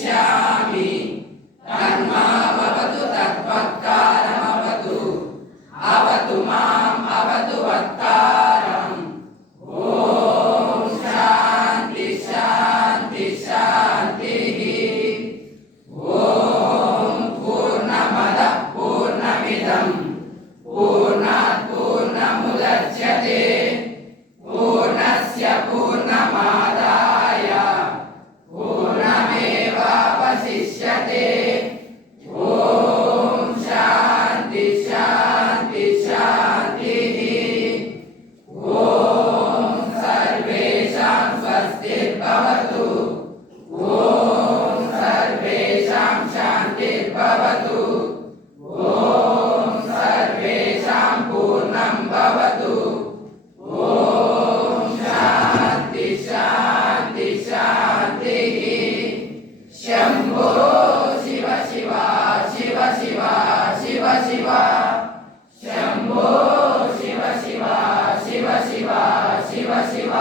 वदिष्यामि तन्मामवतु तद्वक्तारमवतु अवतु माम् अवतु वक्तारम्। ॐ शान्ति शान्ति शान्तिः। ॐ पूर्णमदः पूर्णमिदम् पूर्णात् पूर्णमुदच्यते पूर्णस्य पूर्णमादाय पूर्णमेवावशिष्यते। ॐ शान्ति शान्ति शान्तिः। ॐ सर्वेषां स्वस्तिर्भवतु। ॐ सर्वेषां शान्तिर्भवतु। ॐ सर्वेषां पूर्णं भवतु। ॐ शान्ति शान्ति शान्तिः। शम्भो शिव शिव शिव शिव शिव शिव। शम्भो शिव शिव शिव शिव शिव शिव।